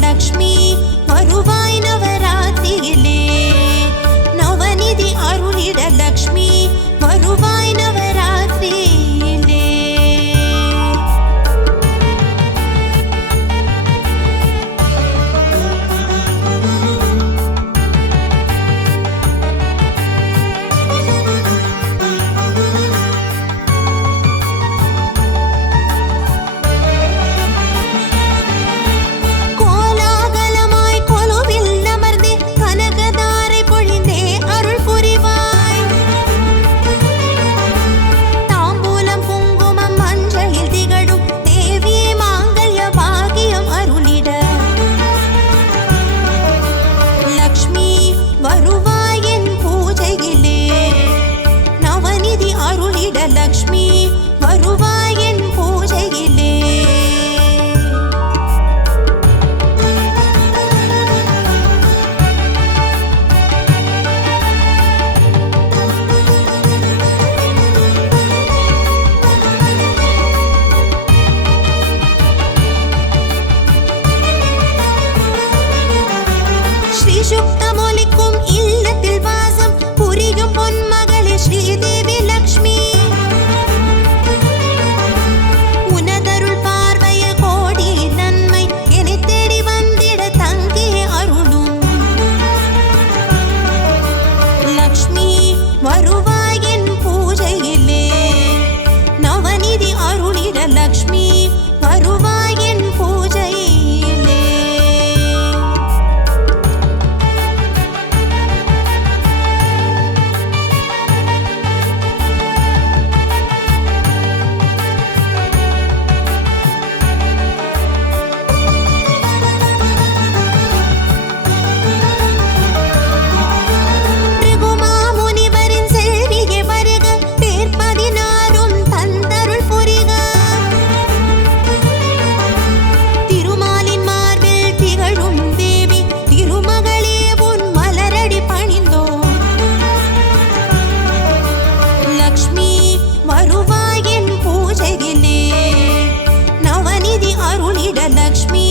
லக்ஷ்மி வருவாய் நவராத்திரியிலே. நவநிதி அருளிட லக்ஷ்மி வருவாய் நவராத்திரியிலே. லக்ஷ்மி வருவாய் என் பூஜையிலே. ஸ்ரீ சுக்தமொலிக்கும் இல்லத்தில் வாசம் புரியும் பொன்மகளே ஸ்ரீதேவி லக்ஷ்மி. வருவாய் என் பூஜையிலே. நவநிதி அருளிட லக்ஷ்மி வருவாய் என் பூஜையிலே. வருவாய் என் பூஜையிலே. நவநிதி அருளிட லக்ஷ்மி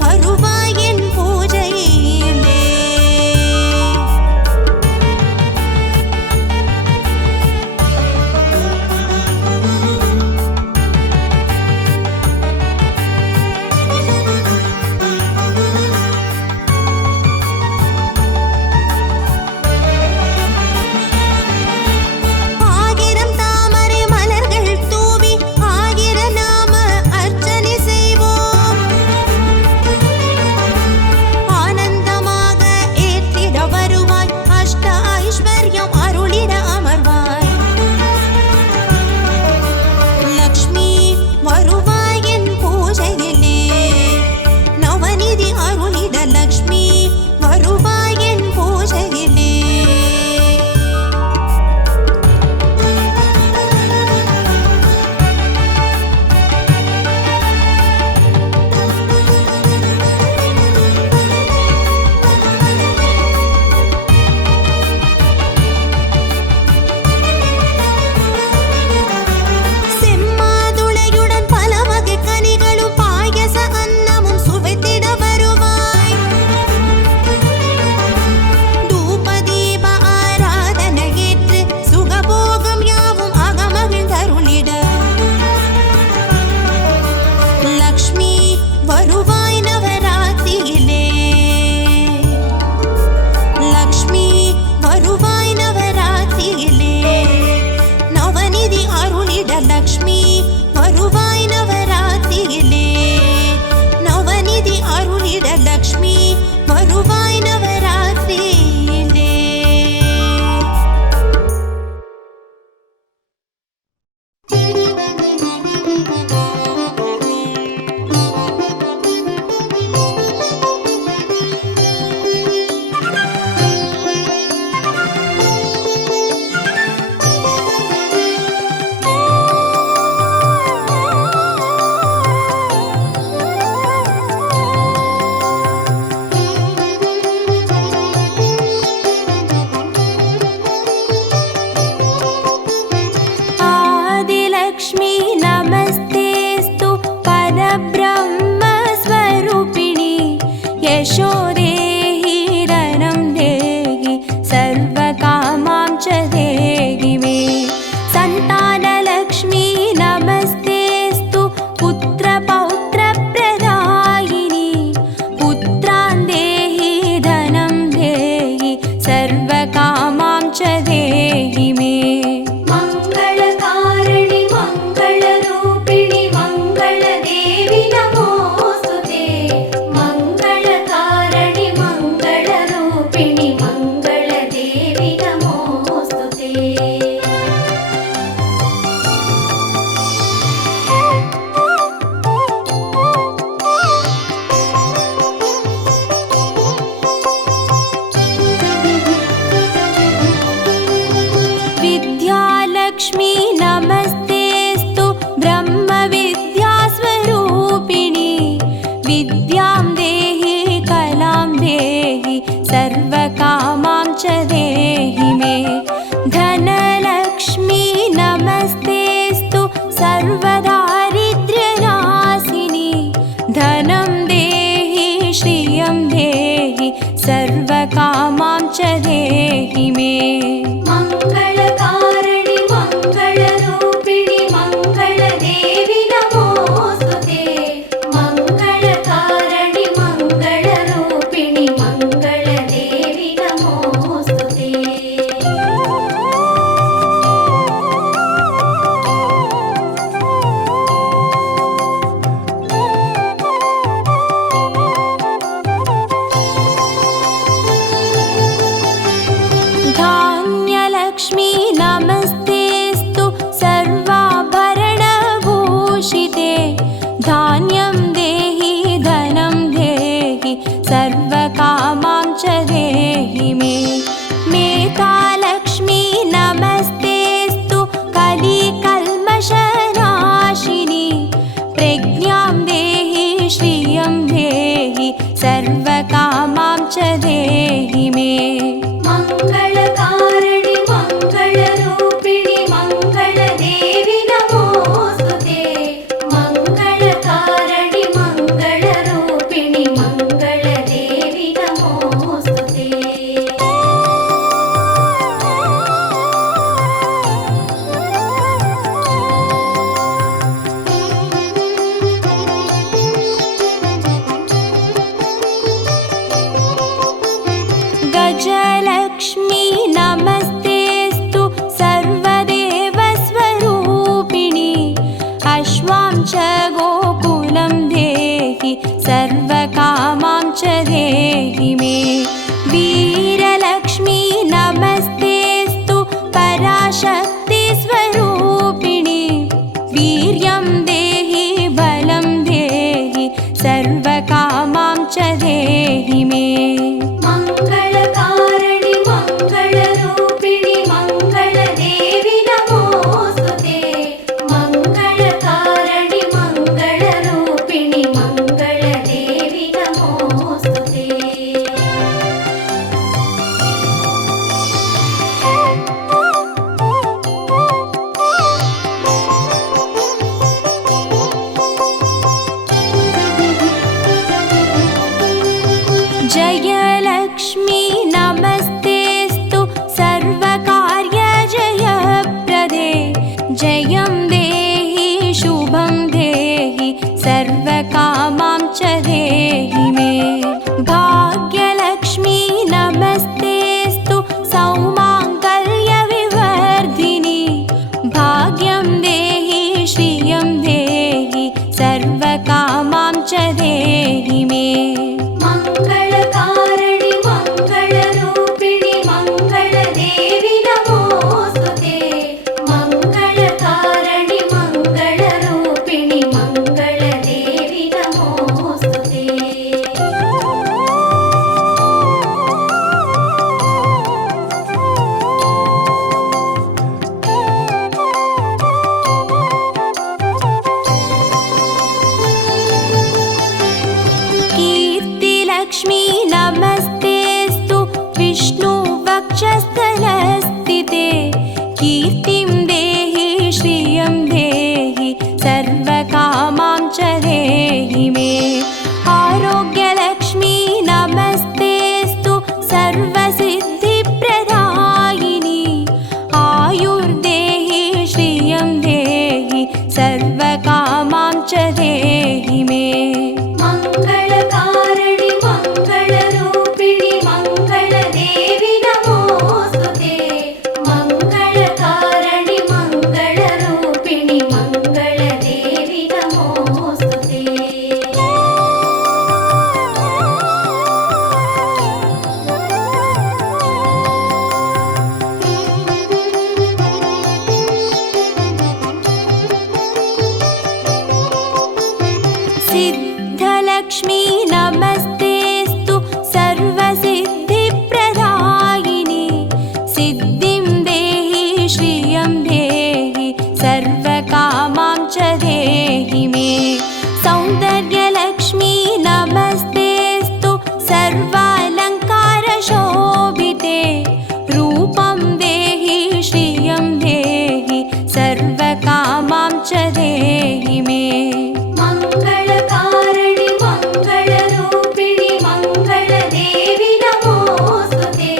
வருவாய் என் பூஜையிலே. லக்ஷ்மி வருவாய் என் பூஜையிலே. செம்மாதுளையுடன் பல வகை கனிகளும் பாயச அன்னமும் சுவைத்திட வருவாய். यशो देहि धनं देहि सर्वकामां च देहि मे सन्तानलक्ष्मी नमस्तेऽस्तु पुत्रपौत्रप्रदायिनी पुत्रान् देहि धनं देहि सर्वकामां च देहि मे मङ्गलकारिणि मङ्गलरूपिणि मङ्गलदेवि नमोऽस्तुते मङ्गलकारिणि मङ्गलरूपिणि मङ्गलदेवि नमोऽस्तुते विद्यालक्ष्मी नमस्तेऽस्तु ब्रह्मविद्यास्वरूपिणी विद्यां देहि कलां देहि सर्वकामां च देहि मे धनलक्ष्मी नमस्तेऽस्तु सर्वदारिद्र्यनाशिनी धनं देहि श्रियं देहि सर्वकामां च देहि मे मङ्गलकारिणि मङ्गलरूपिणि मङ्गलदेवि नमोऽस्तुते मङ्गलकारिणि मङ्गलरूपिणि मङ्गलदेवि नमोऽस्तुते धान्यलक्ष्मी नमस्तेऽस्तु सर्वाभरणभूषिते धान्यं देहि धनं देहि सर्वकामां च देहि मे मेधालक्ष्मी नमस्तेऽस्तु कलिकल्मषनाशिनी प्रज्ञां देहि श्रियं देहि सर्वकामां च देहि मे मङ्गलकारिणि मङ्गलरूपिणि मङ्गलदेवि नमोऽस्तुते मङ्गलकारिणि मङ्गलरूपिणि मङ्गलदेवि नमोऽस्तुते गजलक्ष्मी नमस्तेऽस्तु सर्वदेवस्वरूपिणी अश्वां च गोकुलं देहि सर्वकामां च देहि मे वीरलक्ष्मी नमस्तेऽस्तु पराशक्तिस्वरूपिणी वीर्यं देहि बलं देहि सर्वकामां च देहि मे मङ्गलकारिणि मङ्गलरूपिणि मङ्गलदेवि नमोऽस्तुते मङ्गलकारिणि मङ्गलरूपिणि मङ्गलदेवि नमोऽस्तुते जयलक्ष्मी नमस्तेऽस्तु सर्वकार्यजयप्रदे जयं देहि शुभं देहि सर्वकामां च देहि मे भाग्यलक्ष्मी नमस्तेऽस्तु सौमाङ्गल्यविवर्धिनी भाग्यं देहि श्रियं देहि सर्वकामां च देहि मे मङ्गलकारिणि मङ्गलरूपिणि मङ्गलदेवि नमोऽस्तुते मङ्गलकारिणि मङ्गलरूपिणि मङ्गलदेवि नमोऽस्तुते कीर्तिलक्ष्मी नमस्तेऽस्तु विष्णुवक्षस्थलस्थिते कीर्तिं देहि श्रियं देहि सर्वकामां च देहि मे आरोग्यलक्ष्मी नमस्तेऽस्तु सर्वसिद्धिप्रदायिनि सिद्धिं देहि श्रियं देहि सर्वकामां च देहि मे सौन्दर्यलक्ष्मी नमस्तेऽस्तु सर्वालङ्कारशोभिते रूपं देहि श्रियं देहि सर्वकामां च देहि मे मङ्गलकारिणि मङ्गलरूपिणि मङ्गलदेवि नमोऽस्तुते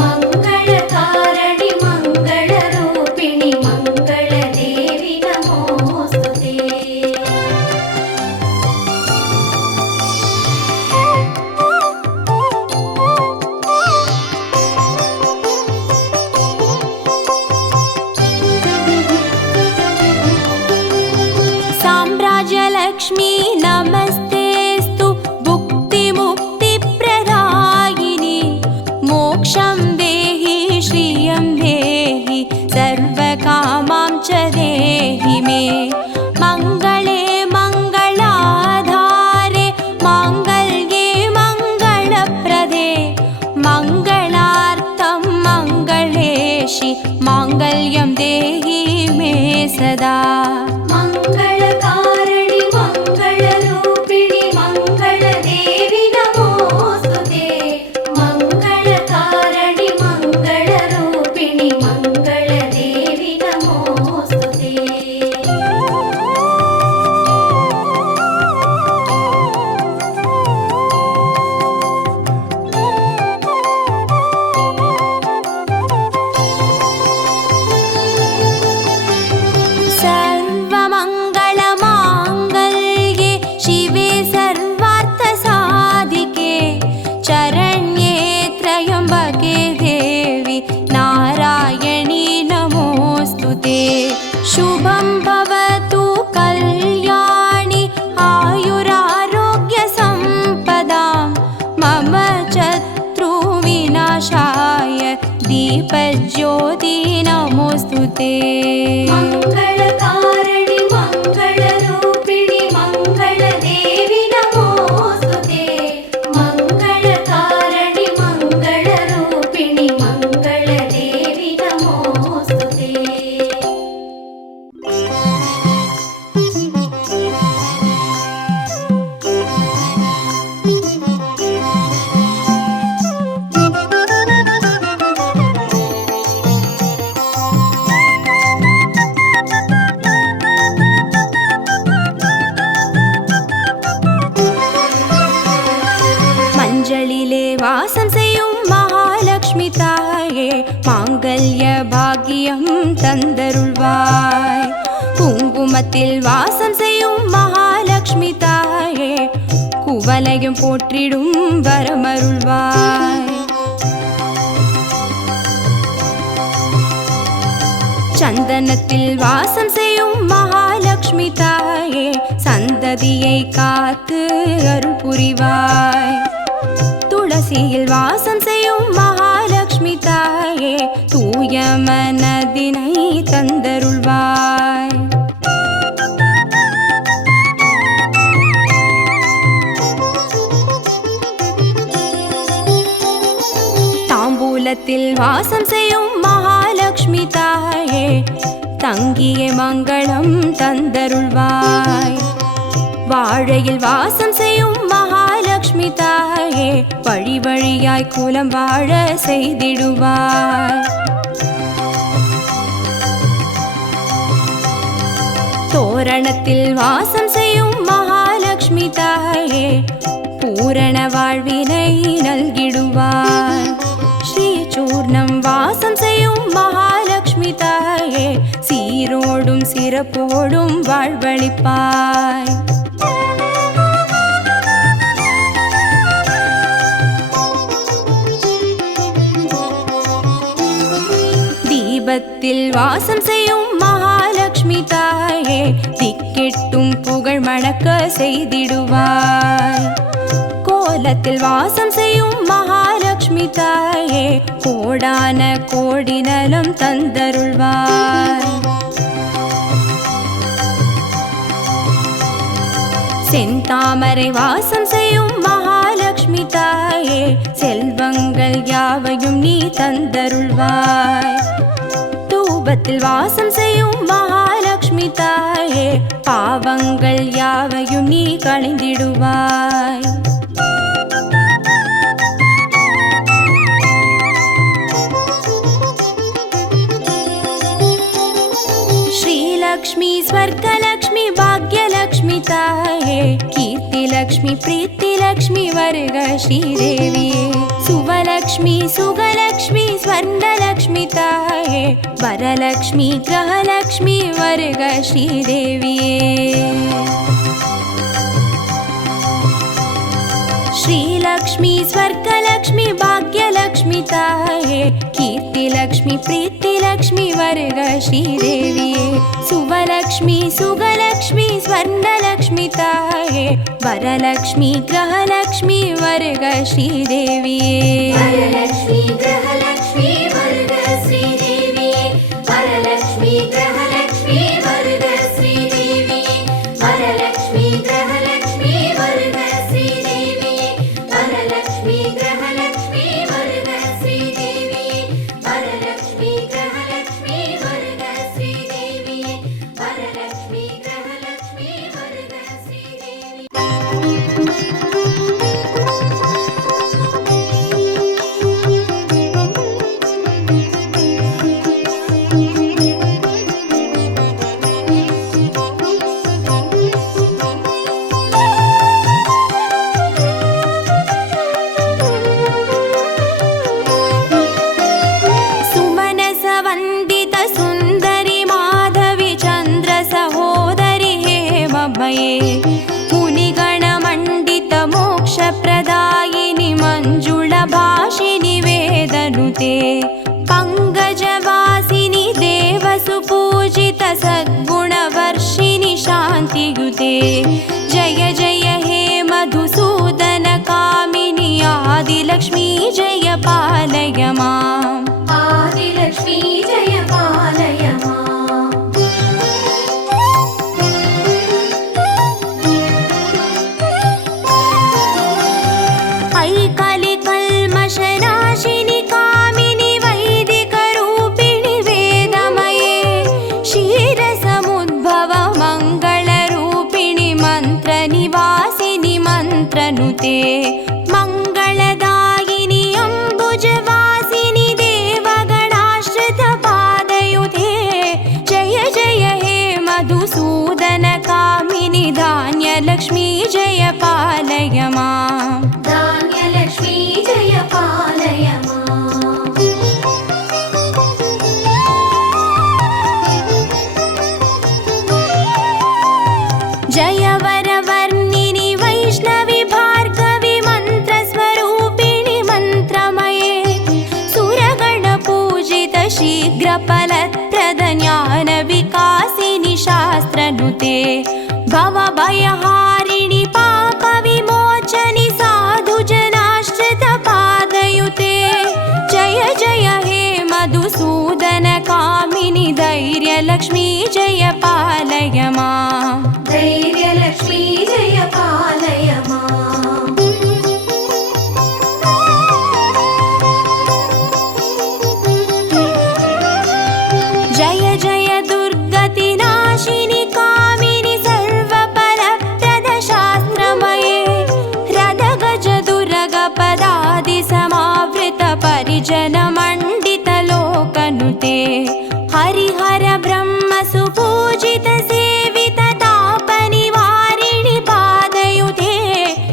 मङ्गलकारिणि मङ्गलरूपिणि मङ्गलदेवि नमोऽस्तुते साम्राज्यलक्ष्मी नमस्तेऽस्तु भुक्तिमुक्तिप्रदायिनि मोक्षं देहि श्रियं देहि सर्वकामां च देहि मे मङ्गले मङ्गलाधारे माङ्गल्ये मङ्गलप्रदे मङ्गलार्थं मङ्गलेशि माङ्गल्यं देहि मे सदा मङ्गलकारिणि मङ्गलरूपिणि मङ्गलदेवि नमोऽस्तुते मङ्गलकारिणि मङ्गलरूपिणि मङ्गलदेवि नमोऽस्तुते सर्वमङ्गलमाङ्गल्ये शिवे सर्वार्थसाधिके चरण्ये त्र्यम्बके देवि नारायणी नमोऽस्तु ते शुभं भवतु कल्याणि आयुरारोग्यसम्पदां मम शत्रुविनाशाय दीपज्योति नमोऽस्तु ते मङ्गलकारिणि मङ्गलरूपिणि मङ्गलदेवि नमोऽस्तुते मङ्गलकारिणि मङ्गलरूपिणि मङ्गलदेवि नमोऽस्तुते மஞ்சளிலே வாசம் செய்யும் மகாலட்சுமி தாயே மாங்கல்ய பாக்கியம் தந்தருள்வாய் குங்குமத்தில் வாசம் செய்யும் மகாலட்சுமி தாயே குவலையும் போற்றிடும் வரமருள்வாய் சந்தனத்தில் வாசம் செய்யும் மகாலட்சுமி தாயே சந்ததியை காத்து அருள் புரிவாய் துளசியில் வாசம் செய்யும் மகாலட்சுமி தாயே தூய மனதினை தந்தருள்வாய் தாம்பூலத்தில் வாசம் செய்யும் மகாலட்சுமி தாயே தங்கிய மங்களம் தந்தருள்வாய் வாழையில் வாசம் செய்யும் மகாலட்சுமி தாயே வழி வழியாய் குலம் வாழ செய்திடுவாய் தோரணத்தில் வாசம் செய்யும் மகாலட்சுமி தாயே பூரண வாழ்வினை நல்கிடுவாய் ஸ்ரீசூர்ணம் வாசம் செய்யும் மகாலட்சுமி தாயே சீரோடும் சிறப்போடும் வாழ்வளிப்பாய் தீபத்தில் வாசம் செய்யும் மகாலட்சுமி தாயே திக்கெட்டும் புகழ் மணக்க செய்திடுவாய் கோலத்தில் வாசம் செய்யும் மகாலட்சுமி தாயே கோடான கோடி நலம் தந்தருள்வாய் செந்தாமரை வாசம் செய்யும் மகாலட்சுமி தாயே, செல்வங்கள் யாவையும் நீ தந்தருள்வாய். தூபத்தில் வாசம் செய்யும் மகாலட்சுமி தாயே, பாவங்கள் யாவையும் நீ களைந்திடுவாய். श्रीलक्ष्मी स्वर्गलक्ष्मी भाग्यलक्ष्मी ताये, कीर्तिलक्ष्मी प्रीतिलक्ष्मी वर्ग श्रीदेविये. सुवलक्ष्मी सुगलक्ष्मी स्वर्णलक्ष्मी ताये, वरलक्ष्मी ग्रहलक्ष्मी वर्ग श्रीदेविये. श्रीलक्ष्मी स्वर्गलक्ष्मी भाग्यलक्ष्मी ताये, कीर्तिलक्ष्मी प्रीतिलक्ष्मी वर्ग श्रीदेविये. सुवलक्ष्मी सुगलक्ष्मी स्वर्णलक्ष्मी ताये, वरलक्ष्मी ग्रहलक्ष्मी वर्ग श्रीदेविये. वरलक्ष्मी ग्रहलक्ष्मी वर्ग श्रीदेविये. वरलक्ष्मी ग्रहलक्ष्मी वर्ग श्रीदेविये. वरलक्ष्मी ग्रहलक्ष्मी वर्ग श्रीदेविये. वरलक्ष्मी ग्रहलक्ष्मी वर्ग श्रीदेविये. वरलक्ष्मी ग्रहलक्ष्मी वर्ग श्रीदेविये. वरलक्ष्मी ग्रहलक्ष्मी वर्ग श्रीदेविये. मुनिगणमण्डित मोक्षप्रदायिनि मञ्जुळभाषिनि वेदनुते, पङ्कजवासिनि देवसुपूजित सद्गुणवर्षिणि शान्तियुते. जय जय हे मधुसूदन कामिनि आदिलक्ष्मी जय पालय माम्. आदिलक्ष्मी जय पालय माम्. कल्मषनाशिनि कामिनि वैदिकरूपिणि वेदमये, क्षीरसमुद्भव मङ्गलरूपिणि मन्त्रनिवासिनि मन्त्रनुते. मङ्गलदायिनि अम्बुजवासिनि देवगणाश्रितपादयुते. जय जय हे मधुसूदन कामिनि धान्यलक्ष्मी जय पालय माम्. धान्यलक्ष्मी जय पालय माम्. जय वरवर्णिनि वैष्णवि भार्गवि मन्त्रस्वरूपिणि मन्त्रमये, सुरगणपूजित शीघ्रफलप्रद ज्ञानविकासिनि शास्त्रनुते. भवभयहारिणि पापविमोचनि साधुजनाश्रितपादयुते. जय जय हे मधुसूदन कामिनि धैर्यलक्ष्मी जय पालय माम्. धैर्यलक्ष्मी जय पालय माम्. जय जय दुर्गतिनाशिनि कामिनि सर्वफलप्रद शास्त्रमये, रदगज दुर्गपदादि समावृत परिजनमण्डित लोकनुते. हरिहर ब्रह्म सुपूजित सेवित तापनिवारिणि पादयुते.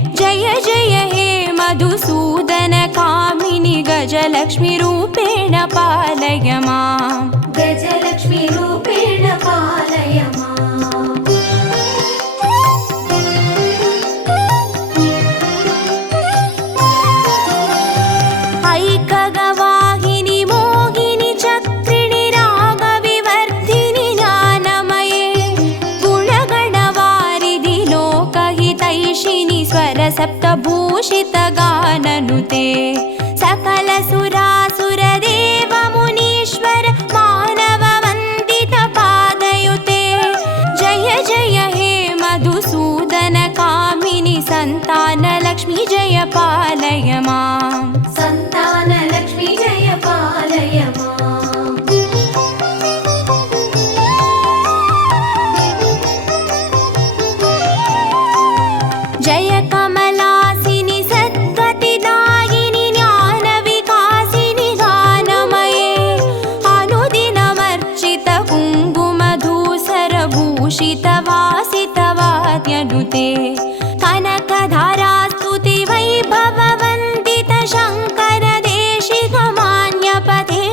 जय जय हे मधुसूदन कामिनि गजलक्ष्मी रूपेण पालय माम्. गजलक्ष्मी रूपेण पालय माम्. ऐकगवाहिनि मोहिनि चक्रिणि रागविवर्धिनि ज्ञानमये, गुणगणवारिधि लोकहितैषिणि स्वरसप्तभूषित गाननुते. सकल सुरासुरदेव मुनीश्वर मानव वन्दित पादयुते. जय जय हे मधुसूदन का पालय माम् सन्तानलक्ष्मी जय पालय माम् जय कमलासिनि सद्गतिदायिनि ज्ञानविकासिनि गानमये अनुदिनमर्चित कुङ्कुमधूसरभूषितवासितवाद्यनुते कनकधारास्तुति वैभववन्दित शङ्कर देशिकमान्यपते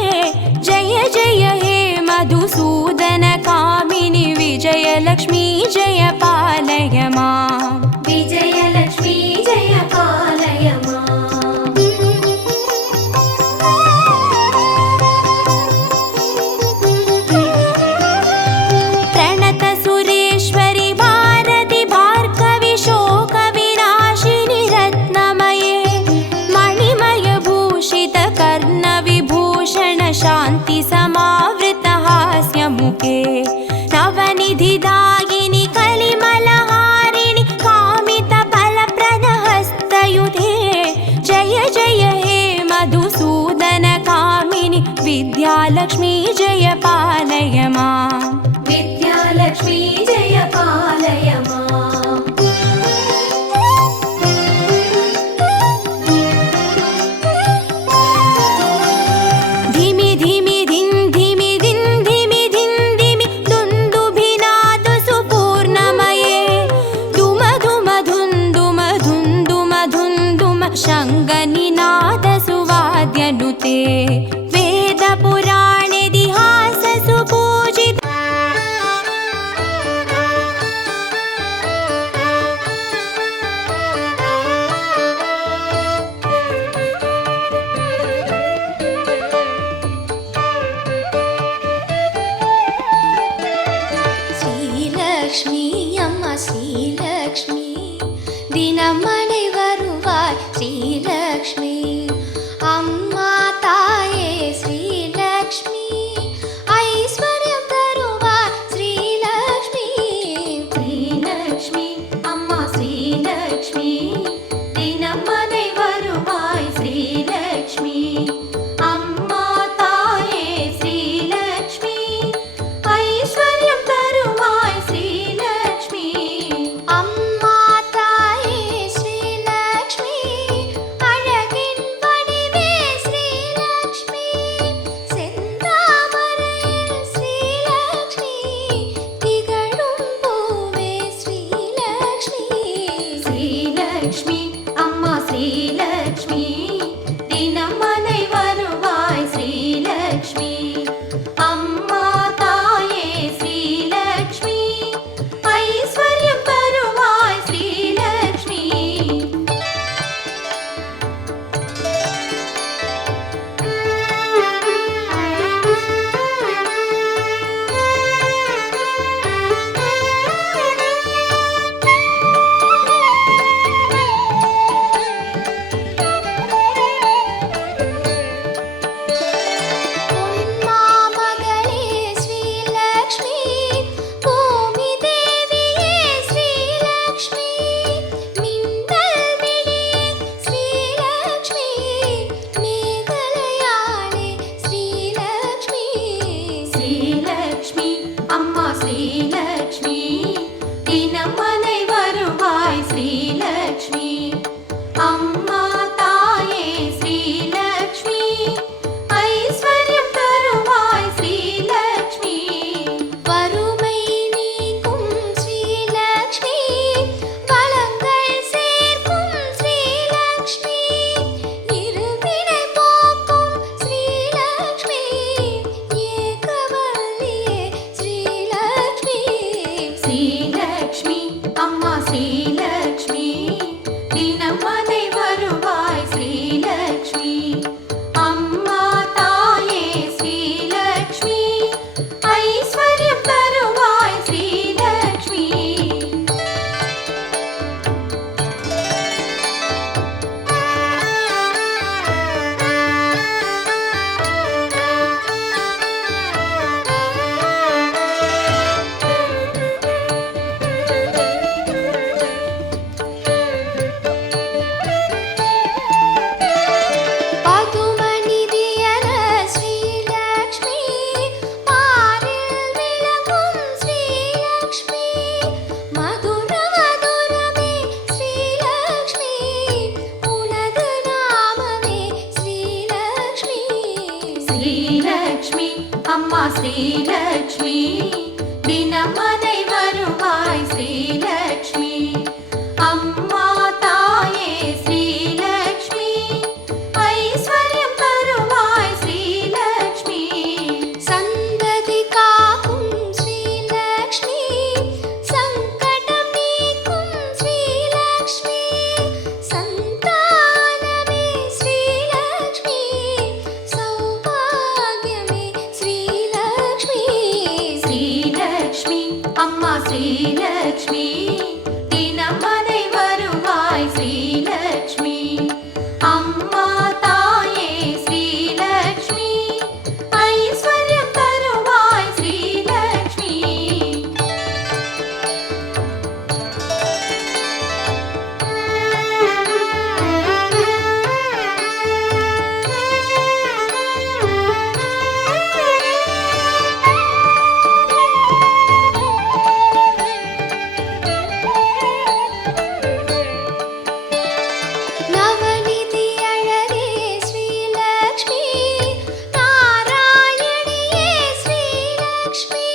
जय जय हे मधुसूदन कामिनि विजयलक्ष्मी जय पालय माम् विजयलक्ष्मी जय पालय माम् प्रणत सुरेश्वरि भारति भार्गवि शोकविनाशिनि रत्नमये मणिमय भूषित कर्णविभूषण शान्ति समावृत हास्यमुखे नवनिधिदायिनि कलिमलहारिणि कामित फलप्रद हस्तयुते जय जय हे मधुसूदन कामिनि विद्यालक्ष्मी जय पालय माम् विद्यालक्ष्मी जय पालय माम् धिमि धिमि धिन् धिमि धिन् धिमि धिन् धिमि दुन्दुभिनाद सुपूर्णमये धुम धुम धुन्दुम धुन्दुम धुन्दुम शङ्गनिनाद सुवाद्यनुते वेदपुराणेतिहास सुपूजित श्रीलक्ष्मी अम्मा श्रीलक्ष्मी दिनमणि वरुवाय श्रीलक्ष्मी अम्मा ताये श्रीलक्ष्मी ऐश्वर्यं तरुवाय श्रीलक्ष्मी श्रीलक्ष्मी अम्मा श्रीलक्ष्मी दिनमने वरुवाय श्रीलक्ष्मी अम्मा ताये श्रीलक्ष्मी ऐश्वर्यं तरुवाय श्रीलक्ष्मी अम्मा ताये श्रीलक्ष्मी अழகின் வடிவே श्रीलक्ष्मी செந்தாமரையில் श्रीलक्ष्मी திகழும் பூவே श्रीलक्ष्मी श्रीलक्ष्मी अम्मा श्रीलक्ष्मी दिनमने वरुवाय श्रीलक्ष्मी अम्मा ताये श्रीलक्ष्मी ऐश्वर्यं तरुवाय श्रीलक्ष्मी ஸ்ரீலக்ஷ்மி தினமனை வருவாய் ஸ்ரீலக்ஷ்மி அம்மா தாயே ஸ்ரீலக்ஷ்மி ஐஸ்வர்யம் தருவாய் ஸ்ரீலக்ஷ்மி சந்ததி காக்கும் ஸ்ரீலக்ஷ்மி சங்கடம் நீக்கும் ஸ்ரீலக்ஷ்மி சந்தானமே ஸ்ரீலக்ஷ்மி சௌபாகியமே ஸ்ரீலக்ஷ்மி ஸ்ரீலக்ஷ்மி அம்மா ஸ்ரீலக்ஷ்மி தினமனை வருவாய் ஸ்ரீலக்ஷ்மி அம்மா தாயே ஸ்ரீலக்ஷ்மி ஐஸ்வர்யம் தருவாய் ஸ்ரீலக்ஷ்மி நவநிதி அழகே ஸ்ரீலக்ஷ்மி நாராயணியே ஸ்ரீலக்ஷ்மி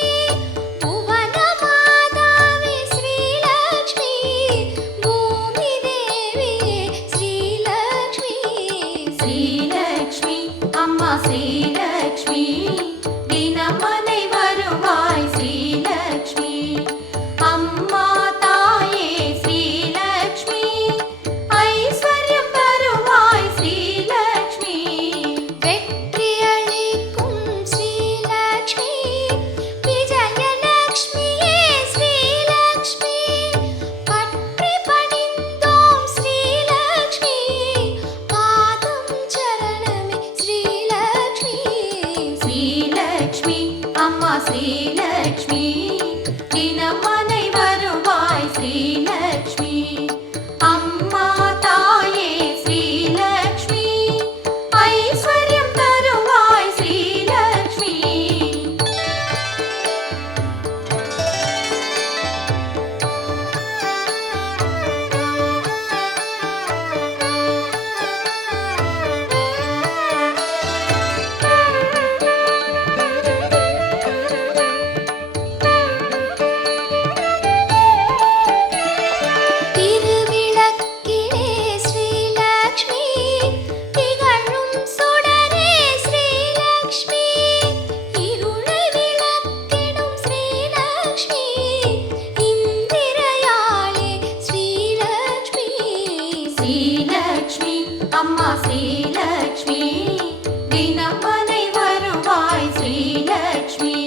புவன மாதாவே ஸ்ரீலக்ஷ்மி பூமி தேவியே ஸ்ரீலக்ஷ்மி ஸ்ரீலக்ஷ்மி அம்மா ஸ்ரீலக்ஷ்மி தினமனை வருவாய் ஸ்ரீலக்ஷ்மி அம்மா தாயே ஸ்ரீலக்ஷ்மி ஐஸ்வர்யம் தருவாய் ஸ்ரீலக்ஷ்மி வெற்றி அளிக்கும் ஸ்ரீலக்ஷ்மி விஜயலக்ஷ்மியே ஸ்ரீலக்ஷ்மி பற்றி பணிந்தோம் ஸ்ரீலக்ஷ்மி பாதம் சரணமே ஸ்ரீலக்ஷ்மி ஸ்ரீலக்ஷ்மி அம்மா ஸ்ரீலக்ஷ்மி தினமனை வருவாய் ஸ்ரீலக்ஷ்மி அம்மா தாயே ஸ்ரீலக்ஷ்மி ஐஸ்வர்யம் தருவாய் ஸ்ரீலக்ஷ்மி திருவிளக்கிலே ஸ்ரீலக்ஷ்மி திகழும் சுடரே ஸ்ரீலக்ஷ்மி இருளை விளக்கிடும் ஸ்ரீலக்ஷ்மி இந்திரயாளே ஸ்ரீலக்ஷ்மி ஸ்ரீலக்ஷ்மி அம்மா ஸ்ரீலக்ஷ்மி தினமனை வருவாய் ஸ்ரீலக்ஷ்மி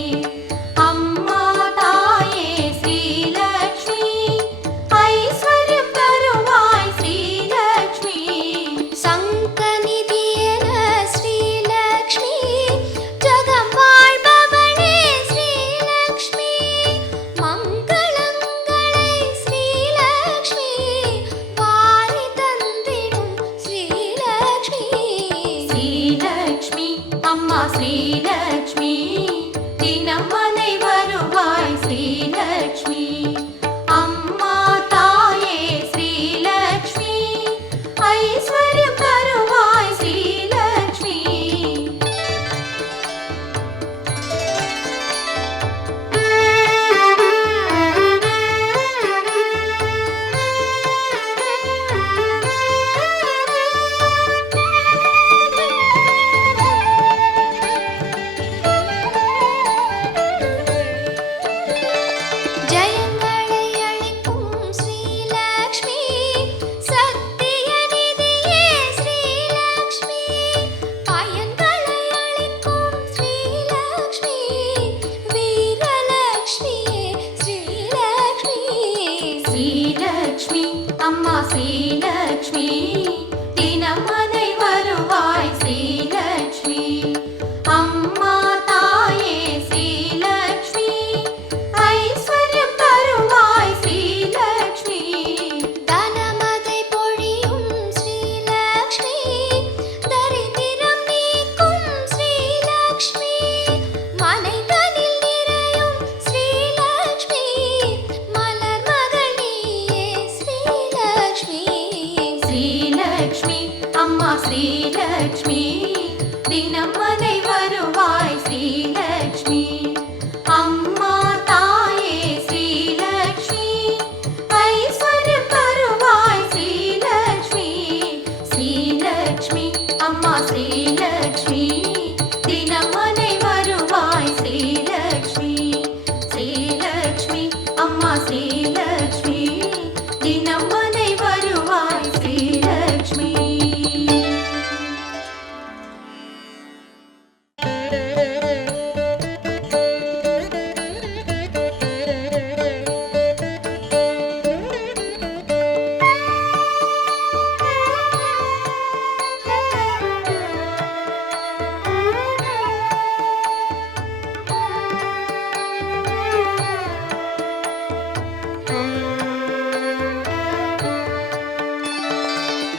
அம்மா தாயே ஸ்ரீலக்ஷ்மி ஐஸ்வர்யம் தருவாய் ஸ்ரீலக்ஷ்மி சங்கநிதியென ஸ்ரீலக்ஷ்மி ஜகம் வாழ்பவளே ஸ்ரீலக்ஷ்மி மங்களங்களை ஸ்ரீலக்ஷ்மி வாரி தந்திடும் ஸ்ரீலக்ஷ்மி ஸ்ரீலக்ஷ்மி அம்மா ஸ்ரீலக்ஷ்மி தினமனை வருவாய் ஸ்ரீலக்ஷ்மி அம்மா தாயே ஸ்ரீலக்ஷ்மி ஐஸ்வர்யம் தருவாய் ஸ்ரீலக்ஷ்மி ஜெயங்களை அளிக்கும் ஸ்ரீலக்ஷ்மி சத்தியநிதியே ஸ்ரீலக்ஷ்மி பயன்களை அளிக்கும் ஸ்ரீலக்ஷ்மி வீரலக்ஷ்மியே ஸ்ரீலக்ஷ்மி ஸ்ரீலக்ஷ்மி அம்மா ஸ்ரீலக்ஷ்மி தினமனை வருவாய் ஸ்ரீலக்ஷ்மி அம்மா தாயே ஸ்ரீலக்ஷ்மி ஐஸ்வர்யம் தருவாய் ஸ்ரீலக்ஷ்மி தனமதை பொழியும் ஸ்ரீலக்ஷ்மி தரித்திரம் நீக்கும் ஸ்ரீலக்ஷ்மி மனைதனில் நிறையும் ஸ்ரீலக்ஷ்மி மலர் மகள் நீயே ஸ்ரீலக்ஷ்மி ஸ்ரீலக்ஷ்மி அம்மா ஸ்ரீலக்ஷ்மி தினமனை வருவாய் ஸ்ரீலக்ஷ்மி அம்மா ஸ்ரீலக்ஷ்மி தினமனை வருவாய் ஸ்ரீலக்ஷ்மி ஸ்ரீலக்ஷ்மி அம்மா ஸ்ரீலக்ஷ்மி தினமனை வருவாய் ஸ்ரீலக்ஷ்மி.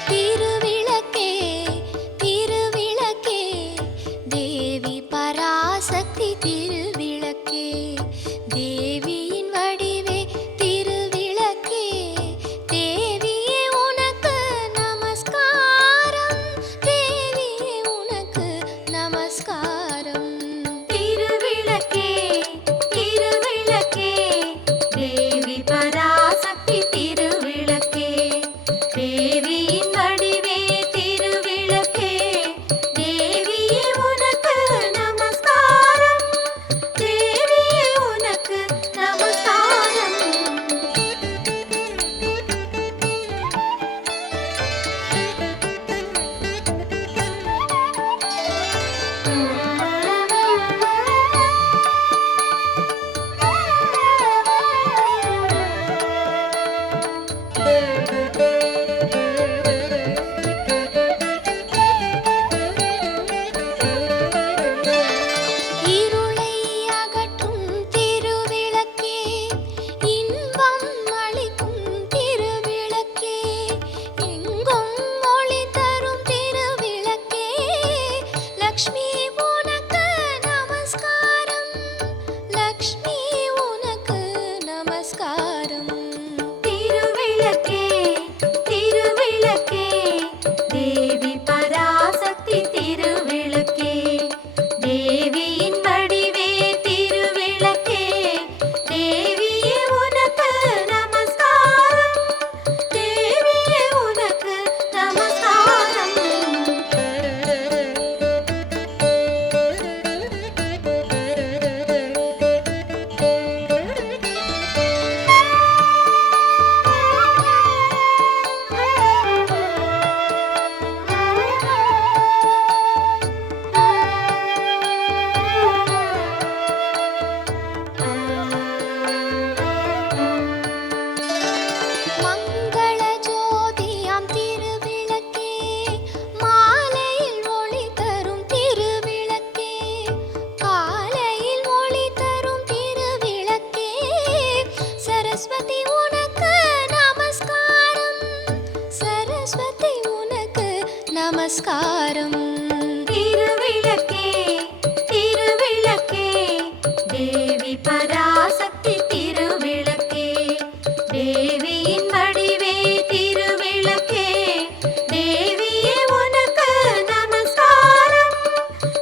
திருவிளக்கே திருவிளக்கே தேவி பராசக்தி திருவிளக்கே தேவியின் வடிவே திருவிளக்கே தேவியே உனக்கு நமஸ்காரம் தேவியே உனக்கு நமஸ்காரம். திருவிளக்கே திருவிளக்கே தேவி பராசக்தி திருவிளக்கே தேவியின் வடிவே திருவிளக்கே தேவியே உனக்கு நமஸ்காரம் தேவியே உனக்கு நமஸ்காரம். இருளை அகற்றும் திருவிளக்கே இன்பம் அளிக்கும் திருவிளக்கே எங்கும் ஒளி தரும் திருவிளக்கே லக்ஷ்மி உனக்கு நமஸ்காரம் லக்ஷ்மி உனக்கு நமஸ்காரம். திருவிளக்கே திருவிளக்கே தேவி பராசக்தி திருவிளக்கே தேவியின் வடிவே திருவிளக்கே தேவியே உனக்கு நமஸ்காரம் தேவியே உனக்கு நமஸ்காரம். மங்கள ஜோதியாம் திருவிளக்கே மாலையில் ஒளி தரும் திருவிளக்கே காலையில் ஒளி தரும் திருவிளக்கே சரஸ்வதி உனக்கு நமஸ்காரம் சரஸ்வதி உனக்கு நமஸ்காரம். திருவிளக்கே திருவிளக்கே தேவி பராசக்தி திருவிளக்கே தேவியின் வடிவே திருவிளக்கே தேவியே உனக்கு நமஸ்காரம்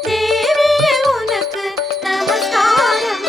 தேவியே உனக்கு நமஸ்காரம்.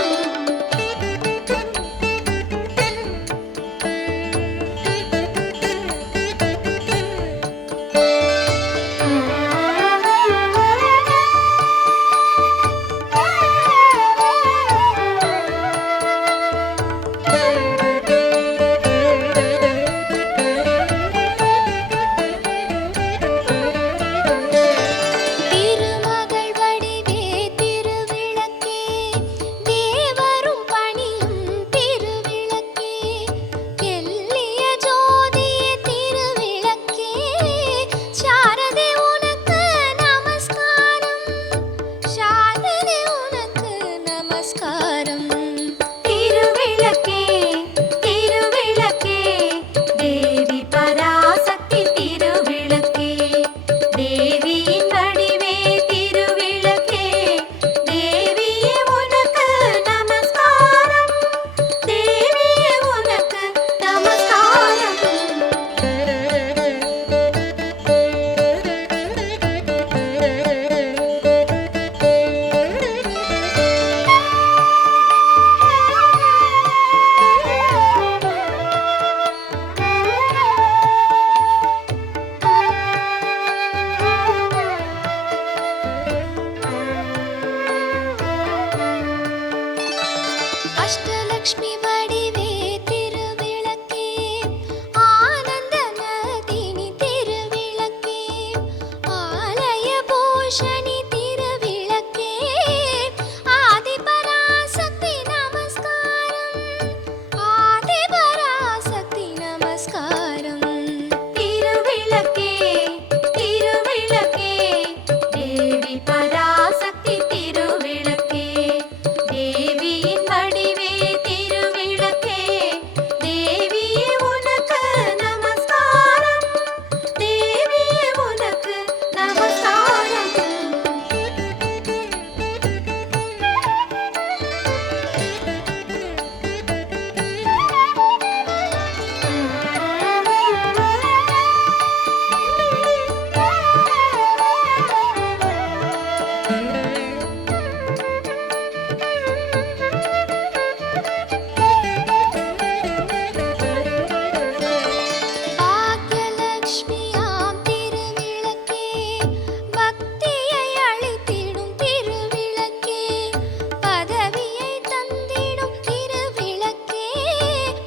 ஜகத்ரோஷணி திருவிளக்கே ஆதிபராசக்தி நமஸ்காரம் ஆதிபராசக்தி நமஸ்காரம் திருவிளக்கே திருவிளக்கே தேவி பராசக்தி திருவிளக்கே தேவியின் வடிவே திருவிளக்கே தேவியே உனக்கு நமஸ்காரம் தேவியே உனக்கு நமஸ்காரம் பாக்யலக்ஷ்மியாம் திருவிளக்கே பக்தியை அளித்திடும் திருவிளக்கே பதவியை தந்திடும் திருவிளக்கே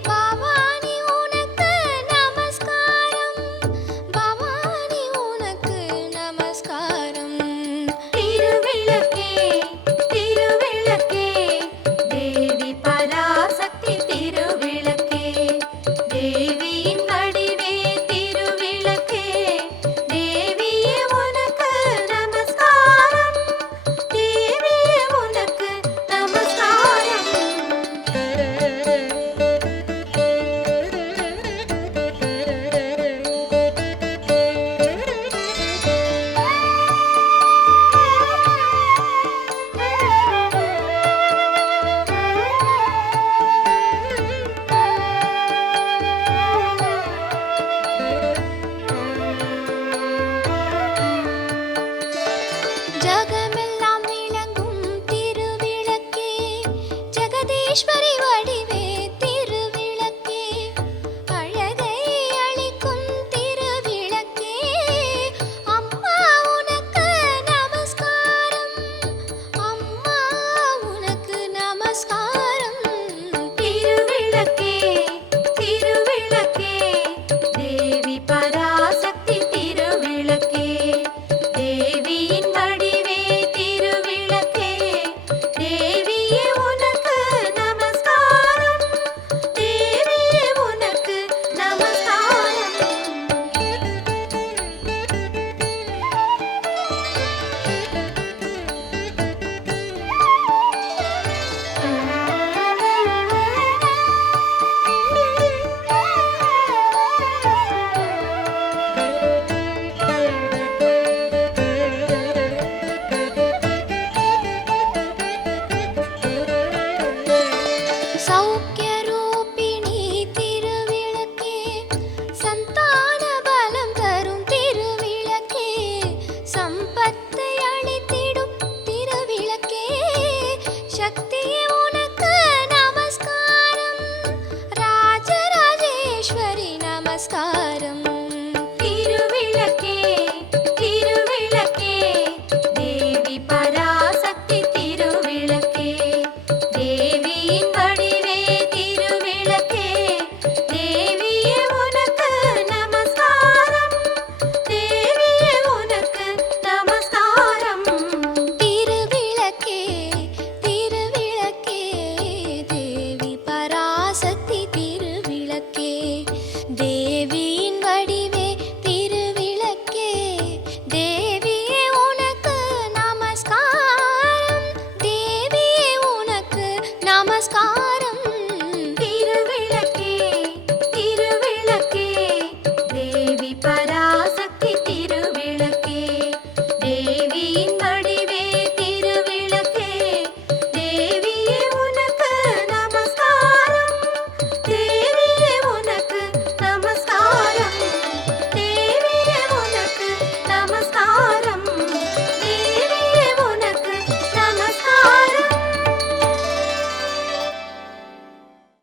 பவானி உனக்கு நமஸ்காரம் பவானி உனக்கு நமஸ்காரம் திருவிளக்கே திருவிளக்கே தேவி பராசக்தி திருவிளக்கே தேவியின் வடிவே திருவிளக்கே தேவியே உனக்கு நமஸ்காரம் தேவியே உனக்கு நமஸ்காரம் ஜகமே